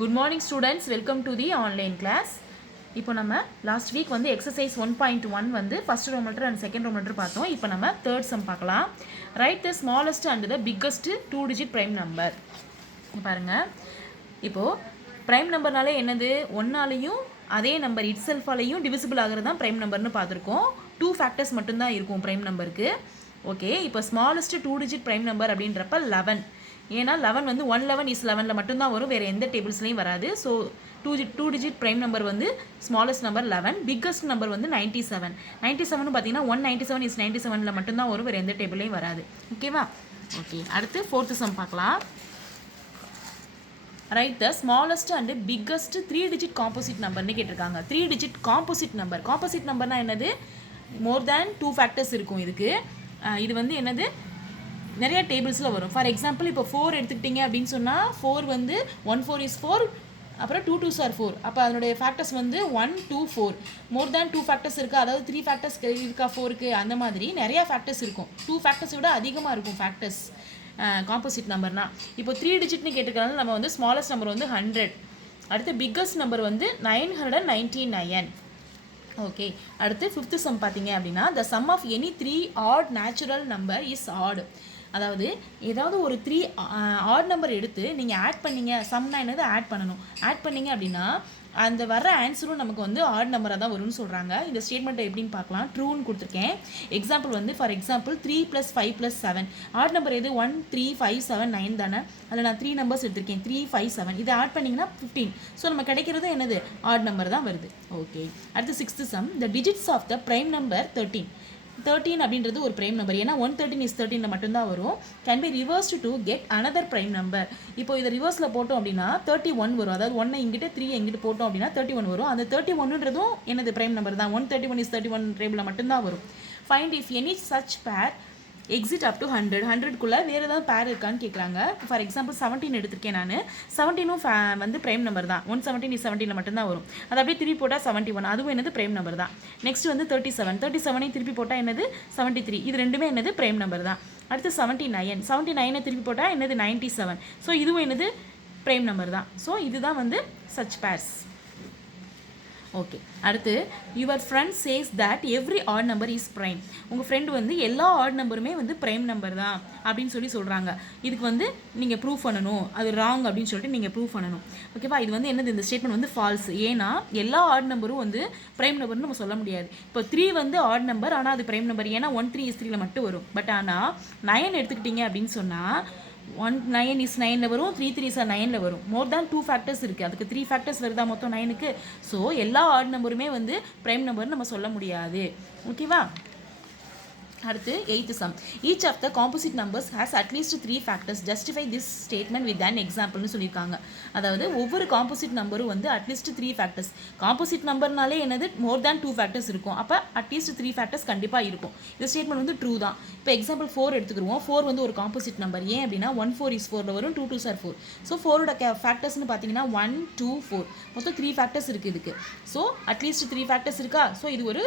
Good morning students, welcome to the online class. இப்போ நம்ம last week வந்து exercise 1.1 வந்து ஃபர்ஸ்ட் ரோமீட்டர் அண்ட் செகண்ட் ரோமீட்டர் பார்த்தோம். இப்போ நம்ம தேர்ட் சம் பார்க்கலாம். Right the smallest and the biggest 2 digit prime number. பாருங்கள், இப்போது பிரைம் நம்பர்னாலே என்னது, ஒன்னாலையும் அதே நம்பர் இட் செல்ஃபாலையும் டிவிசிபிள் ஆகிறது தான் பிரைம் நம்பர்னு பார்த்துருக்கோம். 2 ஃபேக்டர்ஸ் மட்டும்தான் இருக்கும் பிரைம் நம்பருக்கு. ஓகே, இப்போ ஸ்மாலஸ்ட் 2 டிஜிட் பிரைம் நம்பர் அப்படின்றப்ப 11. ஏன்னா 11 வந்து 111 இஸ் 11ல் மட்டும்தான் வரும், வேறு எந்த டேபிள்ஸ்லையும் வராது. ஸோ 2 டிஜிட் பிரைம் நம்பர் வந்து ஸ்மாலஸ்ட் நம்பர் 11, பிக்கஸ்ட் நம்பர் வந்து 97. 97 பார்த்தீங்கன்னா 197 இஸ் 97ல் மட்டும்தான் வரும், வேறு எந்த டேபிள்லையும் வராது. ஓகேவா? ஓகே, அடுத்து ஃபோர்த்து சம் பார்க்கலாம். Right the smallest and biggest 3 digit composite நம்பர்னு கேட்டிருக்காங்க. 3 டிஜிட் காம்போசிட் நம்பர். காம்போசிட் நம்பர்னால் என்னது, மோர் தேன் 2 ஃபேக்டர்ஸ் இருக்கும் இதுக்கு. இது வந்து என்னது, நிறைய டேபிள்ஸில் வரும். ஃபார் எக்ஸாம்பிள் இப்போ 4 எடுத்துக்கிட்டிங்க அப்படின்னு சொன்னால் 4 வந்து 1 4 இஸ் 4, அப்புறம் 2 2s are 4. அப்போ அதனுடைய ஃபேக்டர்ஸ் வந்து 1 2 4. மோர் தேன் 2 ஃபேக்டர்ஸ் இருக்கா, அதாவது 3 ஃபேக்டர்ஸ் இருக்கா 4க்கு, அந்த மாதிரி நிறையா ஃபேக்டர்ஸ் இருக்கும். 2 ஃபேக்டர்ஸை விட அதிகமாக இருக்கும் ஃபேக்டர்ஸ் காம்போசிட் நம்பர்னால். இப்போ 3 டிஜிட்னு கேட்டுக்கிறனால நம்ம வந்து ஸ்மாலஸ்ட் நம்பர் வந்து 100. அடுத்து பிக்கஸ்ட் நம்பர் வந்து 999. ஓகே, அடுத்து ஃபிஃப்த்து சம் பார்த்தீங்க அப்படின்னா, the sum of any 3 odd natural number is odd. அதாவது ஏதாவது ஒரு 3 ஆட் நம்பர் எடுத்து நீங்கள் ஆட் பண்ணிங்க, சம்னா என்னது, ஆட் பண்ணணும். ஆட் பண்ணிங்க அப்படின்னா அந்த வர்ற ஆன்சரும் நமக்கு வந்து ஆட் நம்பராக தான் வரும்னு சொல்கிறாங்க. இந்த ஸ்டேட்மெண்ட்டை எப்படின்னு பார்க்கலாம். ட்ரூன்னு கொடுத்துருக்கேன். எக்ஸாம்பிள் வந்து ஃபார் எக்ஸாம்பிள் 3 + 5 + 7. ஆட் நம்பர் எது, 1 3 5 7 9 தானே. அதில் நான் 3 நம்பர்ஸ் எடுத்திருக்கேன், 3 5 7. இதை ஆட் பண்ணிங்கன்னா 15. ஸோ நம்ம கிடைக்கிறது என்னது, ஆட் நம்பர் தான் வருது. ஓகே, அடுத்து sixth sum. The digits of the prime number 13. 13 அப்படின்றது ஒரு பிரைம் நம்பர். ஏன்னா 113 இஸ் 13ல் மட்டும்தான் வரும். Can be reversed to get another prime number. இப்போ இதை ரிவர்ஸில் போட்டோம் அப்படின்னா 31 வரும். அதாவது 1 இங்கிட்ட 3 எங்கிட்ட போட்டோம் அப்படின்னா 31 வரும். அந்த 31ன்றதும் என்னது, பிரைம் நம்பர் தான். 131 இஸ் 31 டேபிளில் மட்டும்தான் வரும். ஃபைண்ட் இஃப் எனி சச் பேர் எக்ஸிட் அப் டு 100. 100க்குள்ளே வேறு ஏதாவது பேர் இருக்கான்னு கேட்குறாங்க. ஃபார் எக்ஸாம்பிள் 17 எடுத்திருக்கேன் நான். 17ம் வந்து பிரைம் நம்பர் தான். 117 இஸ் 17ல் மட்டும்தான் வரும். அது அப்படியே திருப்பி போட்டால் 71, அதுவும் என்னது, பிரைம் நம்பர் தான். நெக்ஸ்ட் வந்து 37. 37ஐயும் திருப்பி போட்டால் என்னது, 73. இது ரெண்டுமே என்னது, பிரைம் நம்பர் தான். அடுத்து 79. 79ஐ திருப்பி போட்டால் என்னது, 97. ஸோ இதுவும் என்னது, பிரைம் நம்பர் தான். ஸோ இதுதான் வந்து சச் பேர்ஸ். ஓகே, அடுத்து your friend says that every add number is prime. உங்கள் ஃப்ரெண்டு வந்து எல்லா ஆட் நம்பருமே வந்து ப்ரைம் நம்பர் தான் அப்படின்னு சொல்கிறாங்க. இதுக்கு வந்து நீங்கள் ப்ரூவ் பண்ணணும், அது ராங் அப்படின்னு சொல்லிட்டு நீங்கள் ப்ரூவ் பண்ணணும். ஓகேவா? இது வந்து என்னது, இந்த ஸ்டேட்மெண்ட் வந்து ஃபால்ஸ். ஏன்னா எல்லா ஆட் நம்பரும் வந்து ப்ரைம் நம்பர்னு நம்ம சொல்ல முடியாது. இப்போ 3 வந்து ஆட் நம்பர், ஆனால் அது ப்ரைம் நம்பர். ஏன்னா 1 3 இஸ் 3ல் மட்டும் வரும். பட் ஆனால் 9 எடுத்துக்கிட்டிங்க அப்படின்னு சொன்னால் 1 9 இஸ் 9ல் வரும், 3 3 இஸ் 9ல் வரும். மோர் தேன் 2 ஃபேக்டர்ஸ் இருக்குது, அதுக்கு 3 ஃபேக்டர்ஸ் வருதா மொத்தம் 9க்கு. ஸோ எல்லா ஆட் நம்பருமே வந்து பிரைம் நம்பர்னு நம்ம சொல்ல முடியாது. ஓகேவா? அடுத்து 8th sum. Each of the composite numbers has at least 3 factors. Justify this statement with an எக்ஸாம்பிள்னு சொல்லியிருக்காங்க. அதாவது ஒவ்வொரு காம்போசிட் நம்பரும் வந்து அட்லீஸ்ட் 3 ஃபேக்டர்ஸ். காம்போசிட் நம்பர்னாலே என்னது, மோர் தேன் 2 ஃபேக்டர்ஸ் இருக்கும். அப்போ அட்லீஸ்ட் 3 ஃபேக்டர்ஸ் கண்டிப்பாக இருக்கும். இந்த ஸ்டேட்மெண்ட் வந்து ட்ரூ தான். இப்போ எக்ஸாம்பிள் 4 எடுத்துக்கிடுவோம். 4 வந்து ஒரு காம்போசிட் நம்பர். ஏன் அப்படின்னா 1 4 இஸ் 4ல் வரும், 2 2s are 4. ஸோ 4ஓட ஃபேக்டர்ஸ்னு பார்த்தீங்கன்னா 1 2 4, மொத்தம் 3 ஃபேக்டர்ஸ் இருக்குது இதுக்கு. ஸோ அட்லீஸ்ட் 3 ஃபேக்டர்ஸ் இருக்கா. ஸோ இது ஒரு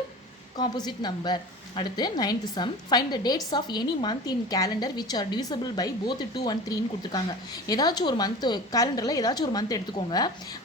காம்போசிட் நம்பர். அடுத்து 9th sum. Find the dates of any month in calendar which are divisible by both 2 and 3ன்னு கொடுத்துருக்காங்க. ஏதாச்சும் ஒரு மந்த் கேலண்டரில் ஏதாச்சும் ஒரு மந்த் எடுத்துக்கோங்க.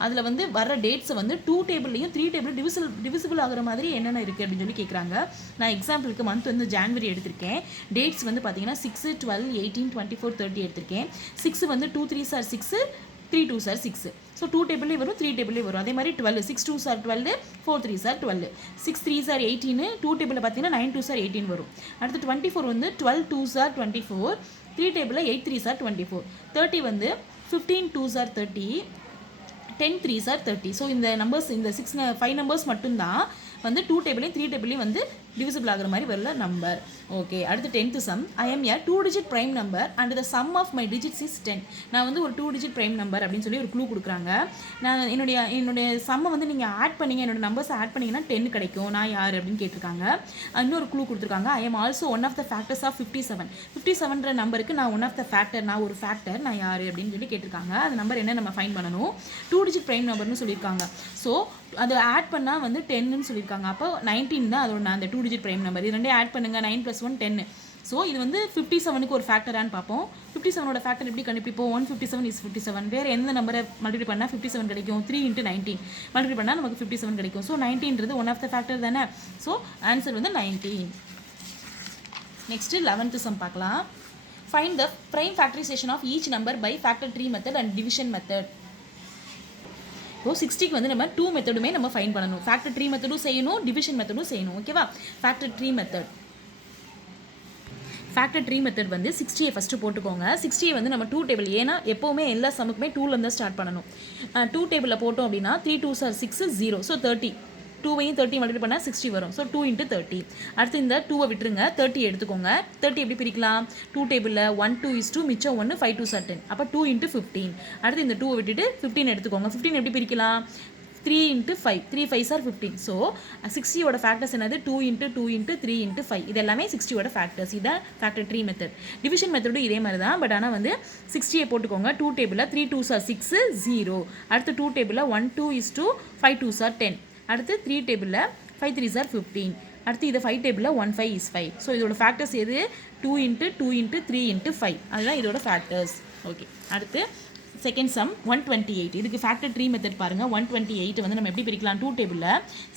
அதில் வந்து வர டேட்ஸை வந்து 2 டேபிள்லையும் 3 டேபிள் டிவிசிபிள் ஆகிற மாதிரி என்னென்ன இருக்குது அப்படின்னு சொல்லி கேட்குறாங்க. நான் எக்ஸாம்பிளுக்கு மந்த் வந்து ஜான்வரி எடுத்திருக்கேன். டேட்ஸ் வந்து பார்த்தீங்கன்னா 6 12 18 24 30 எடுத்திருக்கேன். 6 வந்து 2 3s are 6, 3 2s are 6. So 2 டேபிள்லேயும் வரும், 3 டேபிள்லேயும் வரும். அதே மாதிரி 12 6 2s are 12, 4 3s are 12, 6 3s are 18. 2 டேபிளில் பார்த்தீங்கன்னா 9 2s are 18 வரும். அடுத்து 24 வந்து 12 2s are 24, 3 டேபிளில் 8 3s are 24. 30 வந்து 15 2s are 30, 10 3s are 30. So இந்த நம்பர்ஸ், இந்த 5 நம்பர்ஸ் மட்டும்தான் வந்து 2 டேபிளையும் 3 டேபிளையும் வந்து டிவிசிபிள் ஆகிற மாதிரி வரல நம்பர். ஓகே, அடுத்து 10th sum. I am a 2 digit prime number and the sum of my digits is 10. நான் வந்து ஒரு 2 டிஜிட் பிரைம் நம்பர் அப்படின்னு சொல்லி ஒரு க்ளூ கொடுக்குறாங்க. நான் என்னுடைய சம்மை வந்து நீங்கள் ஆட் பண்ணிங்க, என்னோட நம்பர்ஸ் ஆட் பண்ணிங்கன்னா 10 கிடைக்கும். நான் யார் அப்படின்னு கேட்டிருக்காங்க. இன்னொரு க்ளூ கொடுத்துருக்காங்க. I am also one of the factors of 57. 57ன்ற நம்பருக்கு நான் ஒன் ஆஃப் த ஃபேக்டர், நான் ஒரு ஃபேக்டர், நான் யார் அப்படின்னு சொல்லி கேட்டிருக்காங்க. அந்த நம்பர் என்ன நம்ம ஃபைண்ட் பண்ணணும். 2 டிஜிட் பிரைம் நம்பர்னு சொல்லியிருக்காங்க. ஸோ அதை ஆட் பண்ணால் வந்து 10ன்னு சொல்லியிருக்காங்க. அப்போ 19 தான் அதோட அந்த 2 டிஜிட் பிரைம் நம்பர். இது ரெண்டே ஆட் பண்ணுங்கள், 9 + 1 10. ஸோ இது வந்து 57க்கு ஒரு ஃபேக்டரானு பார்ப்போம். 57ஓட ஃபேக்டர் எப்படி கண்டுபிடிப்போம்? 157 is 57. வேறு எந்த நம்பரை மல்டிப்ளை பண்ணால் 57 கிடைக்கும்? 3 × 19 மல்டிப்ளை பண்ணால் நமக்கு 57 கிடைக்கும். ஸோ 19ன்றது ஒன் ஆஃப் த ஃபேக்டர் தானே. ஸோ ஆன்சர் வந்து 19. நெக்ஸ்ட்டு 11th சம் பார்க்கலாம். Find the prime factorisation of each number by factor tree method and division method. இப்போ 60க்கு வந்து நம்ம 2 மெத்தடுமே நம்ம ஃபைன் பண்ணணும். ஃபேக்டர் ட்ரீ மெத்தடும் செய்யணும், டிவிஷன் மெத்தடும் செய்யணும். ஓகேவா? ஃபேக்டர் ட்ரீ மெத்தட் வந்து 60 ஃபஸ்ட்டு போட்டுக்கோங்க. 60 வந்து நம்ம 2 டேபிள், ஏன்னா எப்போவுமே எல்லா சமுக்குமே 2லேருந்து தான் ஸ்டார்ட் பண்ணணும். 2 டேபிளில் போட்டோம் அப்படின்னா 3 2s are 6 0. ஸோ 30, 2வையும் 30 மல்டிப்ளை பண்ணால் 60 வரும். ஸோ 2 × 30. அடுத்து இந்த 2வை விட்டுருங்க, 30 எடுத்துக்கோங்க. 30 எப்படி பிரிக்கலாம்? 2 டேபிளில் 1 2 is 2, மிச்சம் 1, 5 2s are 10. அப்போ 2 × 15. அடுத்து இந்த 2வை விட்டுட்டு 15 எடுத்துக்கோங்க. 15 எப்படி பிரிக்கலாம்? 3 × 5, 3 5s are 15. ஸோ 60ஓட ஃபேக்டர்ஸ் என்னது? 2 × 2 × 3 × 5. இது எல்லாமே 60ஓட ஃபேக்டர்ஸ். இதான் ஃபேக்டர் ட்ரீ மெத்தட். டிவிஷன் மெத்தடும் இதே மாதிரி தான். பட் ஆனால் வந்து 60 போட்டுக்கோங்க. 2 டேபிளில் 3 2s are 6 0. அடுத்து 2 டேபிளில் 1 2 is 2, 5 2s are 10. அடுத்து 3 டேபிளில் 5 3s are 15. அடுத்து இது 5 டேபிளில் 1 5 is 5. ஸோ இதோட ஃபேக்டர்ஸ் எது? 2 × 2 × 3 × 5. அதுதான் இதோட ஃபேக்டர்ஸ். ஓகே, அடுத்து செகண்ட் சம் 128. இதுக்கு ஃபேக்டர் ட்ரீ மெத்தட் பாருங்கள். 128 வந்து நம்ம எப்படி பிரிக்கலாம்? 2 டேபிளில்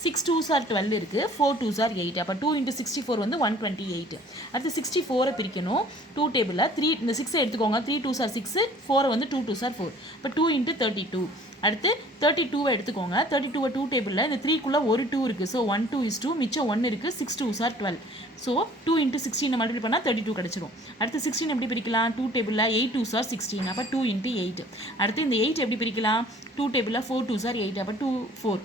6 2s are 12 இருக்குது, 4 2s are 8. அப்போ 2 × 64 வந்து 128. அடுத்து 64 பிரிக்கணும். 2 டேபிளில் 3, இந்த 6 எடுத்துக்கோங்க. 3 2s are 6, 4 வந்து 2 2s are 4. இப்போ 2 × 32. அடுத்து 32வை எடுத்துக்கோங்க. 32வை 2 டேபிளில் இந்த 3க்குள்ளே ஒரு 2 இருக்குது. ஸோ 1 2 is 2, மிச்சம் 1 இருக்குது. 6 2s are 12. ஸோ 2 × 16 மல்டிப்ளை பண்ணால் 32 கிடச்சிரும். அடுத்து 16 எப்படி பிரிக்கலாம்? 2 டேபிளில் 8 2s are 16. அப்போ 2 × 8. அடுத்து இந்த 8 எப்படி பிரிக்கலாம்? 2 டேபிளில் 4 2s are 8. அப்போ 2 4.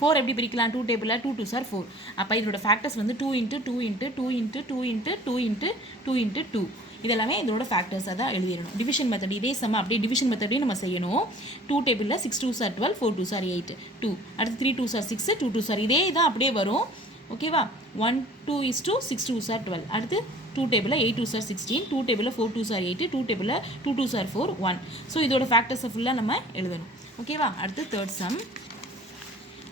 4 எப்படி பிரிக்கலாம்? 2 டேபிளில் 2 2s are 4. அப்போ இதோட ஃபேக்டர்ஸ் வந்து 2 × 2 × 2 × 2 × 2 × 2 × 2. இதெல்லாமே இதோட ஃபேக்டர்ஸாக தான் எழுதிடணும். டிவிஷன் மெத்தட் இதே சம அப்படியே டிவிஷன் மெத்தடையும் நம்ம செய்யணும். 2 டேபிளில் 6 2s are 12, 4 2s are 8, 2. அடுத்து 3 2s are 6, 2 2s are, இதே தான் அப்படியே வரும். ஓகேவா? 1 2 is 2, 6 2s are 12. அடுத்து 2 டேபிளில் 8 2s are 16, 2 டேபிளில் 4 2s are 8, 2 டேபிளில் 2 2s are 4, 1. ஸோ இதோட ஃபேக்டர்ஸை ஃபுல்லாக நம்ம எழுதணும். ஓகேவா? அடுத்து தேர்ட் சம்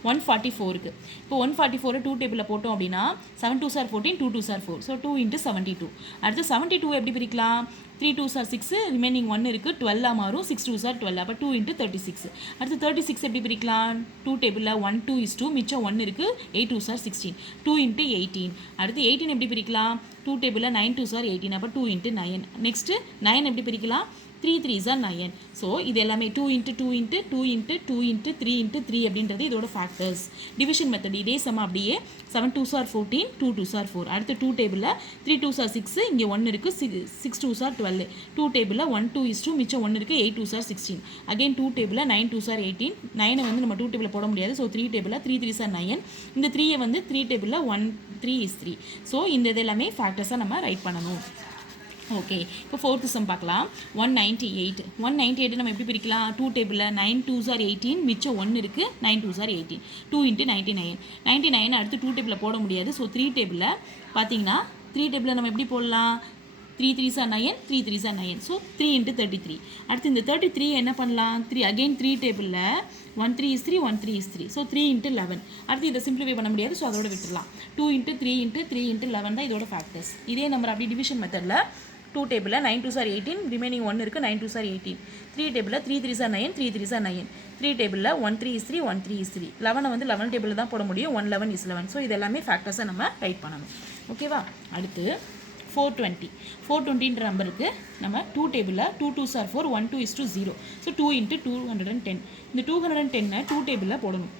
144க்கு. இப்போ 144 2 டேபிளில் போட்டோம் அப்படின்னா 7 2s are 14, 2 2s are 4. So 2 × 72. அடுத்து 72 எப்படி பிரிக்கலாம்? 3 2s are 6, ரிமைனிங் 1 இருக்குது, 12 மாறும். 6 2s are 12. அப்போ 2 × 36. அடுத்து 36 எப்படி பிரிக்கலாம்? 2 டேபிளில் 1 2 is 2, மிச்சம் 1 இருக்குது, 8 2s are 16. 2 × 18. அடுத்து 18 எப்படி பிரிக்கலாம்? 2 டேபிளில் 9 2s are 18. அப்போ 2 × 9. நெக்ஸ்ட்டு 9 எப்படி பிரிக்கலாம்? 3 3s are 9. ஸோ இது எல்லாமே 2 × 2 × 2 × 2 × 3 × 3 அப்படின்றது இதோட ஃபேக்டர்ஸ். டிவிஷன் மெத்தட் இதே சம அப்படியே 7 2s are 14, 2 2s are 4. அடுத்து 2 டேபிளில் 3 2s are 6, இங்கே 1 இருக்குது, 6 2s are 12. 2 டேபிளில் 1 2 is 2, மிச்சம் 1 இருக்குது, 8 2s are 16. அகைன் 2 டேபிளில் 9 2s are 18. 9 வந்து நம்ம 2 டேபிளில் போட முடியாது. ஸோ 3 டேபிளில் 3 3s are 9. இந்த 3 வந்து 3 டேபிளில் 1 3 is 3. ஸோ இந்த இது எல்லாமே ஃபேக்டர்ஸாக நம்ம ரைட் பண்ணணும். ஓகே, இப்போ ஃபோர்த்து சம் பார்க்கலாம். 198 நம்ம எப்படி பிரிக்கலாம்? 2 டேபிளில் 9 2s are 18, மிச்சம் 1 இருக்குது, 9 2s are 18. 2 × 99. 99 அடுத்து 2 டேபிளில் போட முடியாது. ஸோ 3 டேபிளில் பார்த்தீங்கன்னா 3 டேபிளில் நம்ம எப்படி போடலாம்? 3 3s are 9, 3 3s are 9. So 3 × 33. அடுத்து இந்த 33 என்ன பண்ணலாம்? 3 டேபிளில் 1 3 is 3, 1 3 is 3. ஸோ 3 × 11. அடுத்து இதை சிம்பிளிஃபை பண்ண முடியாது. ஸோ அதோட விட்டுடலாம். 2 × 3 × 3 × 11 தான் இதோட ஃபேக்டர்ஸ். இதே நம்பர் அப்படி டிவிஷன் மெத்தடில் 2 டேபிளில் 9 2s are 18, ரிமைனிங் 1 இருக்குது, 9 2s are 18. 3 டேபிளில் 3 3s are 9, 3 3s are 9. 3 டேபிளில் 1 3 is 3, 1 3 is 3. 11 வந்து 11 டேபிளில் தான் போட முடியும். 1 11 is 11. ஸோ இது எல்லாமே ஃபேக்டர்ஸை நம்ம ரைட் பண்ணணும். ஓகேவா? அடுத்து 420ன்ற நம்பருக்கு நம்ம 2 டேபிளில் 2 2s are 4, 1 2 is 0. ஸோ 2 × 210. இந்த 210 2 டேபிளில் போடணும்.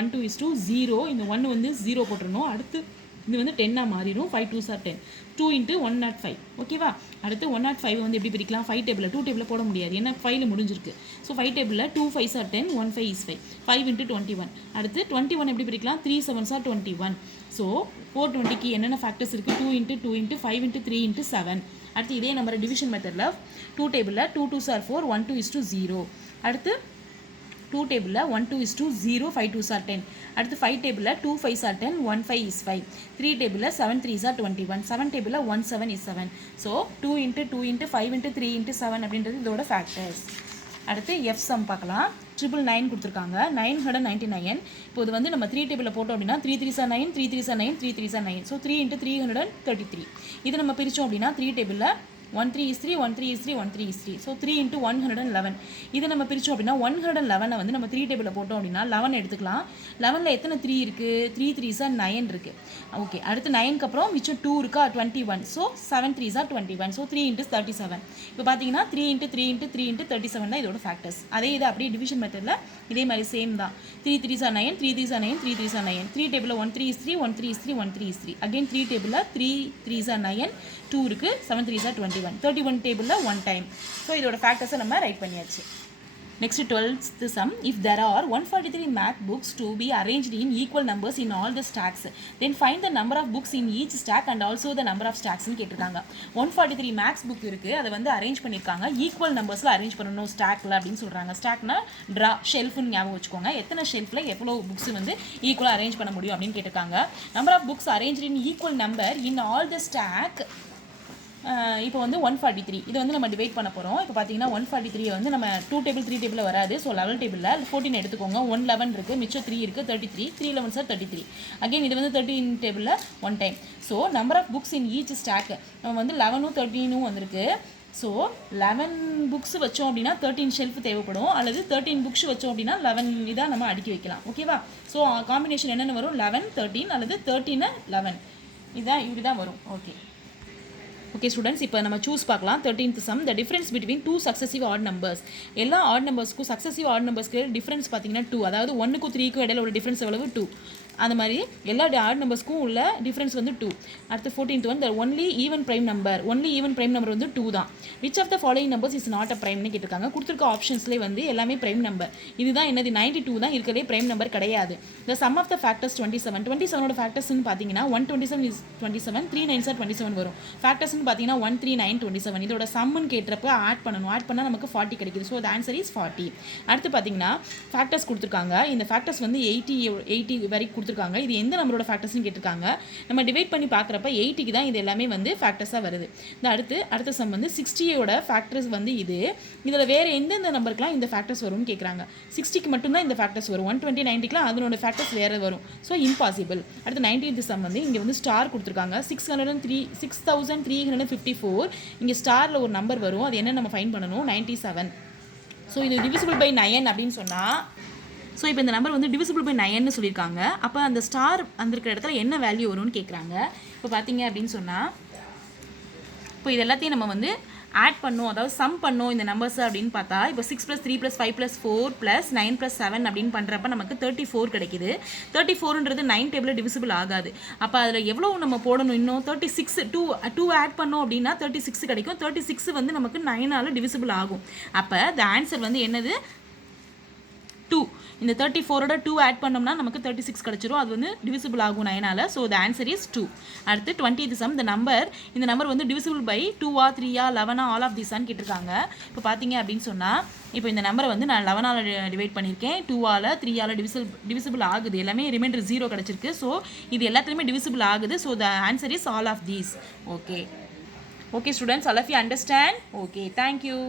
1 2 is 0, இந்த 1 வந்து 0 போட்டுடணும். அடுத்து இது வந்து 10 மாறிடும். 5 2s are 10. 2 × 105. ஓகேவா? அடுத்து 105 வந்து எப்படி பிரிக்கலாம்? 5 டேபிளில் 2 டேபிளில் போட முடியாது, ஏன்னா 5 முடிஞ்சிருக்கு. ஸோ 5 டேபிளில் 2 5s are 10, 1 5 is 5. 5 × 21. அடுத்து 21 எப்படி பிரிக்கலாம்? 3 7s are 21. ஸோ 420க்கு என்னென்ன ஃபேக்டர்ஸ் இருக்குது? 2 × 2 × 5 × 3 × 7. அடுத்து இதே நம்பர் டிவிஷன் மெத்தடில் 2 டேபிளில் 2 2s are 4, 1 2 is 0. அடுத்து 2 டேபிளில் 1 2 is 0, 5 2s are 10. அடுத்து 5 டேபிளில் 2 5s are 10, 1 5 is 5. 3 டேபிளில் 7 3s are 21. 7 டேபிளில் 1 7 is 7. ஸோ 2 × 2 × 5 × 3 × 7 அப்படின்றது இதோட ஃபேக்டர்ஸ். அடுத்து எஃப் சம் பார்க்கலாம். 999 கொடுத்துருக்காங்க, 999. இப்போ இது வந்து நம்ம 3 டேபிளில் போட்டோம் அப்படின்னா 3 3s are 9, 3 3s are 9, 3 3s are 9. So 3 × 333. இது நம்ம பிரித்தோம் அப்படின்னா 3 டேபிளில் 1 3 is 3, 1 3 is 3, 1 3 is 3. ஸோ 3 × 111. இதை நம்ம பிரித்தோம் அப்படின்னா 111 வந்து நம்ம 3 டேபிளில் போட்டோம் அப்படின்னா 11 எடுத்துக்கலாம். 11ல் எத்தனை 3 இருக்குது? 3 3s are 9 இருக்குது. ஓகே, அடுத்து 9க்கு அப்புறம் மிச்சம் 2 இருக்கா, 21. So 7 3s are 21. ஸோ 3 × 37. இப்போ பார்த்தீங்கன்னா 3 × 3 × 3 × 37 தான் இதோட ஃபேக்டர்ஸ். அதே இது அப்படியே டிவிஷன் மெத்தடில் இதே மாதிரி சேம் தான். 3 3s are 9, 3 3s are 9, 3 3s are 9. 3 டேபிளில் 1 3 is 3, 1 3 is 3, 1 3 is 3. அகைன் 3 டேபிளில் 3 3s are 9, 2 இருக்குது, 7 3s are 21. 31 டேபிளில் 1 டைம். ஸோ இதோட ஃபேக்டர்ஸை நம்ம ரைட் பண்ணியாச்சு. Next 12th sum. If there are 143 math books to be arranged in equal numbers in all the stacks, then find the number of books in each stack and also the number of stacks னு கேட்டிருக்காங்க. 143 maths book இருக்குது, அதை வந்து arrange பண்ணியிருக்காங்க. Equal நம்பர்ஸில் arrange பண்ணணும் ஸ்டாக்கில் அப்படின்னு சொல்கிறாங்க. ஸ்டாக்னா ட்ரா ஷெல்ஃப்னு ஞாபகம் வச்சுக்கோங்க. எத்தனை ஷெல்ஃபில் எவ்வளோ புக்ஸ் வந்து ஈக்குவலாக அரேஞ்ச் பண்ண முடியும் அப்படின்னு கேட்டிருக்காங்க. Number of books arrange in equal number in all the stack. இப்போ வந்து 143 இது வந்து நம்ம டிவைட் பண்ண போகிறோம். இப்போ பார்த்தீங்கன்னா 143 வந்து நம்ம 2 டேபிள் 3 டேபிளில் வராது. ஸோ 11 டேபிளில் 14 எடுத்துக்கோங்க. 111 இருக்குது, மிச்சம் 3 இருக்குது, 33. 3 11s are 33. அகைன் இது வந்து 13 டேபிளில் 1 time. So number of books in each stack நம்ம வந்து 11ம் 13ம் வந்திருக்கு. ஸோ 11 புக்ஸ் வச்சோம் அப்படின்னா 13 ஷெல்ஃப் தேவைப்படும், அல்லது 13 புக்ஸ் வச்சோம் அப்படின்னா 11 இதாக நம்ம அடுக்கி வைக்கலாம். ஓகேவா? ஸோ காம்பினேஷன் என்னென்னு வரும்? 11 13 அல்லது 13 11 இதுதான் இப்படி தான் வரும். ஓகே ஓகே ஸ்டூடெண்ட்ஸ், இப்போ நம்ம சூஸ் பார்க்கலாம். 13th sum. The difference between 2 successive odd numbers. எல்லா ஆட் நம்பர்ஸ்க்கும் சக்ஸசிவ் ஆட் நம்பர்ஸ்க்கு டிஃப்ரென்ஸ் பார்த்தீங்கன்னா 2. அதாவது 1க்கும் 3க்கும் இடையில ஒரு டிஃப்ரென்ஸ் எவ்வளவு? 2. அந்த மாதிரி எல்லா ஆட் நம்பர்ஸ்க்கும் உள்ள டிஃப்ரென்ஸ் வந்து 2. அடுத்து 14th one. The only even prime number. Only even prime number வந்து 2 தான். Which of the following numbers is not a ப்ரைம்னு கேட்டிருக்காங்க. கொடுத்துருக்க ஆப்ஷன்ஸ்லேயே வந்து எல்லாமே ப்ரைம் நம்பர். இதுதான் என்னது? 92 தான் இருக்கிறதே ப்ரைம் நம்பர் கிடையாது. The sum of the factors 27. 27ஓட ஃபேக்டர்ஸ்னு பார்த்தீங்கன்னா 127 இஸ் 27, 3 9s are 27 வரும். ஃபேக்டர்ஸ்னு பார்த்தீங்கன்னா 1 3 9 27. இதோட சம்முன்னு கேட்டப்ப ஆட் பண்ணணும். ஆட் பண்ணால் நமக்கு 40 கிடைக்குது. So the answer is 40. அடுத்து பார்த்தீங்கன்னா ஃபேக்டர்ஸ் கொடுத்துருக்காங்க. இந்த ஃபேக்டர்ஸ் வந்து 80 வரைக்கும் கொடுத்துருக்காங்க. இது எந்த நம்பரோட ஃபேக்டர்ஸ்னு கேட்டிருக்காங்க. நம்ம டிவைட் பண்ணி பார்க்குறப்ப 80க்கு தான் இது எல்லாமே வந்து ஃபேக்டர்ஸாக வருது. இந்த அடுத்த சம் வந்து 60யோட ஃபேக்டர்ஸ் வந்து இது. இதில் வேறு எந்தெந்த நம்பருக்குலாம் இந்த ஃபேக்டர்ஸ் வரும்னு கேட்குறாங்க. 60க்கு மட்டும்தான் இந்த ஃபேக்டர்ஸ் வரும். 120 90க்குலாம் அதனோட ஃபேக்டர்ஸ் வேறு வரும். So impossible. அடுத்து 19th சம் வந்து இங்கே வந்து ஸ்டார் கொடுத்துருக்காங்க. 6354. இங்கே ஸ்டாரில் ஒரு நம்பர் வரும். அது என்ன நம்ம ஃபைண்ட் பண்ணணும்? 97. ஸோ இது டிவிசிபிள் பை 9 அப்படின்னு சொன்னால், ஸோ இப்போ இந்த நம்பர் வந்து டிவிசிபிள் பை 9ன்னு சொல்லியிருக்காங்க. அப்போ அந்த ஸ்டார் வந்திருக்கிற இடத்துல என்ன வேல்யூ வரும்னு கேட்குறாங்க. இப்போ பார்த்தீங்க அப்படின்னு சொன்னால், இப்போ இது எல்லாத்தையும் நம்ம வந்து ஆட் பண்ணோம், அதாவது சம் பண்ணோம் இந்த நம்பர்ஸ் அப்படின்னு பார்த்தா, இப்போ 6 + 3 + 5 + 4 + 9 + 7 அப்படின்னு பண்ணுறப்ப நமக்கு 34 கிடைக்குது. 34ன்றது 9 டேபிளில் டிவிசிபிள் ஆகாது. அப்போ அதில் எவ்வளோ நம்ம போடணும்? இன்னும் 36 2 ஆட் பண்ணோம் அப்படின்னா 36 கிடைக்கும். 36 வந்து நமக்கு 9ஆல் டிவிசிபிள் ஆகும். அப்போ த ஆன்சர் வந்து என்னது? 2. இந்த 34ஓட 2 ஆட் பண்ணோம்னா நமக்கு 36 கிடச்சிரும். அது வந்து டிவிசிபிள் ஆகும் 9ஆல். So the answer is 2. அடுத்து 20th சம். இந்த நம்பர் வந்து டிவிசிபிள் பை 2ஆ 3ஆ 11ஆ ஆல் ஆஃப் தீஸான்னு கேட்டிருக்காங்க. இப்போ பார்த்தீங்க அப்படின்னு சொன்னால், இப்போ இந்த நம்பரை வந்து நான் 11ஆல் டிவைட் பண்ணியிருக்கேன். 2ஆல் 3ஆல் டிவிசிபிள் ஆகுது. எல்லாமே ரிமைண்டர் 0 கிடச்சிருக்கு. ஸோ இது எல்லாத்துலேயுமே டிவிசிபிள் ஆகுது. So the answer is all of these. Okay students, all of you understand? Okay, thank you.